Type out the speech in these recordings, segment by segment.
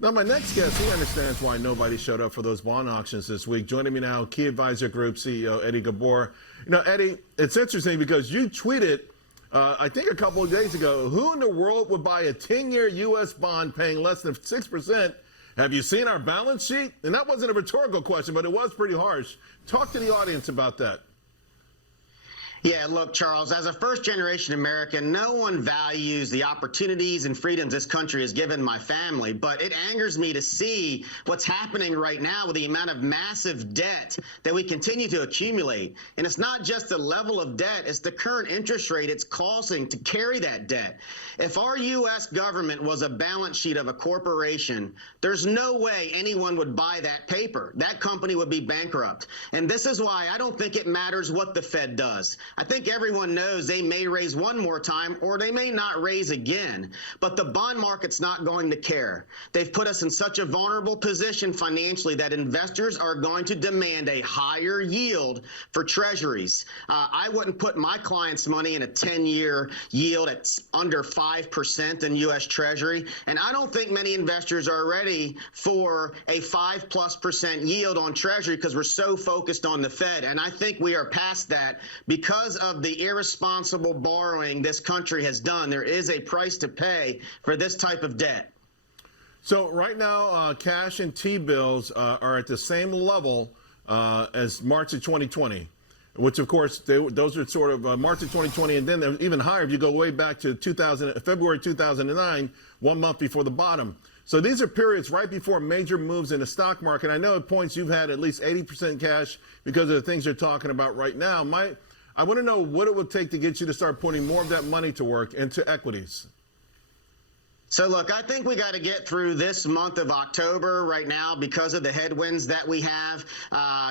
Now, my next guest, he understands why nobody showed up for those bond auctions this week. Joining me now, Key Advisor Group CEO Eddie Ghabour. You know, Eddie, it's interesting because you tweeted, I think a couple of days ago, who in the world would buy a 10-year U.S. bond paying less than 6%? Have you seen our balance sheet? And that wasn't a rhetorical question, but it was pretty harsh. Talk to the audience about that. Yeah, look, Charles, as a first-generation American, no one values the opportunities and freedoms this country has given my family, but it angers me to see what's happening right now with the amount of massive debt that we continue to accumulate. And it's not just the level of debt, it's the current interest rate it's causing to carry that debt. If our U.S. government was a balance sheet of a corporation, there's no way anyone would buy that paper. That company would be bankrupt. And this is why I don't think it matters what the Fed does. I think everyone knows they may raise one more time or they may not raise again, but the bond market's not going to care. They've put us in such a vulnerable position financially that investors are going to demand a higher yield for treasuries. I wouldn't put my clients' money in a 10-year yield at under 5% in US Treasury, and I don't think many investors are ready for a 5+% yield on Treasury because we're so focused on the Fed, and I think we are past that because of the irresponsible borrowing this country has done. There is a price to pay for this type of debt. So right now, cash and T-bills are at the same level as March of 2020, which, of course, those are sort of March of 2020, and then they're even higher if you go way back to February 2009, 1 month before the bottom. So these are periods right before major moves in the stock market. I know at points you've had at least 80% cash because of the things you're talking about right now. I want to know what it would take to get you to start putting more of that money to work into equities. So, look, I think we got to get through this month of October right now because of the headwinds that we have.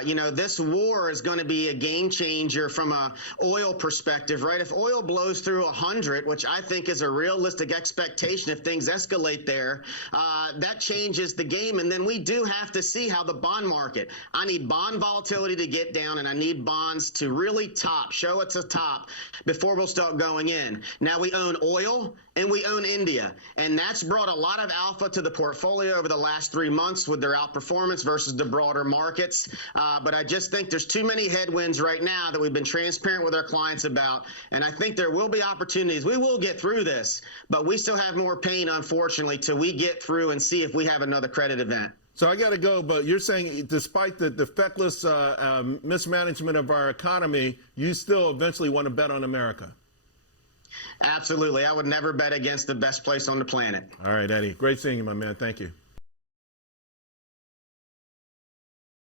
You know, this war is going to be a game changer from a oil perspective, right? If oil blows through 100, which I think is a realistic expectation if things escalate there, that changes the game. And then we do have to see how the bond market, I need bond volatility to get down, and I need bonds to really show it's a top before we'll start going in. Now we own oil and we own India. And that's brought a lot of alpha to the portfolio over the last 3 months with their outperformance versus the broader markets. But I just think there's too many headwinds right now that we've been transparent with our clients about. And I think there will be opportunities. We will get through this, but we still have more pain, unfortunately, till we get through and see if we have another credit event. So I got to go, but you're saying despite the feckless mismanagement of our economy, you still eventually want to bet on America. Absolutely. I would never bet against the best place on the planet. All right, Eddie. Great seeing you, my man. Thank you.